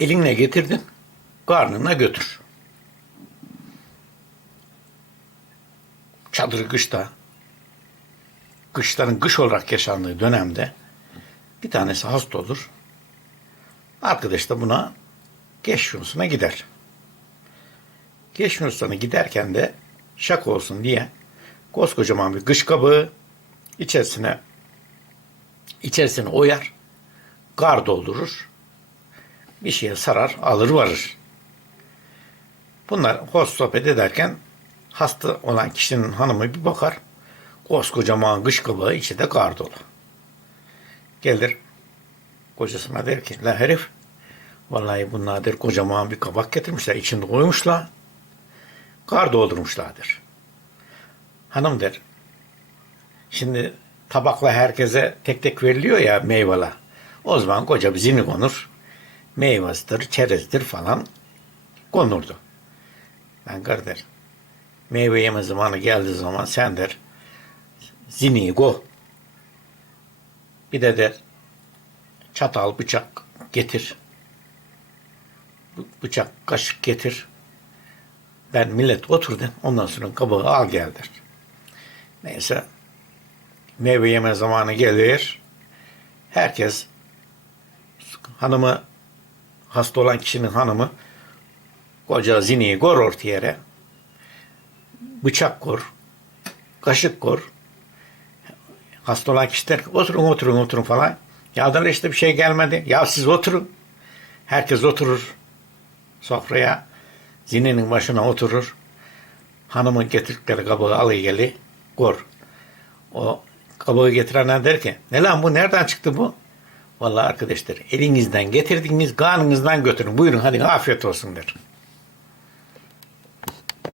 Elinle getirdin, karnına götür. Çadırı kışta, kışların kış olarak yaşandığı dönemde bir tanesi hasta olur. Arkadaş da buna geç yunusuna gider. Geç yunusuna giderken de şak olsun diye koskocaman bir kış kabı içerisine içerisine oyar, kar doldurur, bir şeye sarar, alır varır. Bunlar hoş sohbet ederken hasta olan kişinin hanımı bir bakar, koskocaman kış kabağı içinde kar dolu. Gelir, kocasına der ki, la herif, vallahi bunlar der kocaman bir kabak getirmişler, içinde koymuşlar, kar doldurmuşlardır. Hanım der, şimdi tabakla herkese tek tek veriliyor ya meyveler. O zaman koca bir zini konur. Meyvesidir, çerezdir falan konurdu. Ben kardeş, meyve yeme zamanı geldiği zaman sen der, ziniyi go. Bir de der, çatal, bıçak getir. Bıçak, kaşık getir. Ben millet otur der, ondan sonra kabağı al gel der. Neyse, meyve yeme zamanı gelir. Herkes hanımı hasta olan kişinin hanımı koca ziniyi kor ortaya yere. Bıçak kor. Kaşık kor. Hasta olan kişiler oturun oturun oturun falan. Ya işte bir şey gelmedi. Ya siz oturun. Herkes oturur sofraya. Zininin başına oturur. Hanımın getirdikleri kabağı alıgeli kor. O kabağı getirenler der ki ne lan bu nereden çıktı bu? Vallahi arkadaşlar elinizden getirdiniz karnınızdan götürün. Buyurun hadi afiyet olsun der.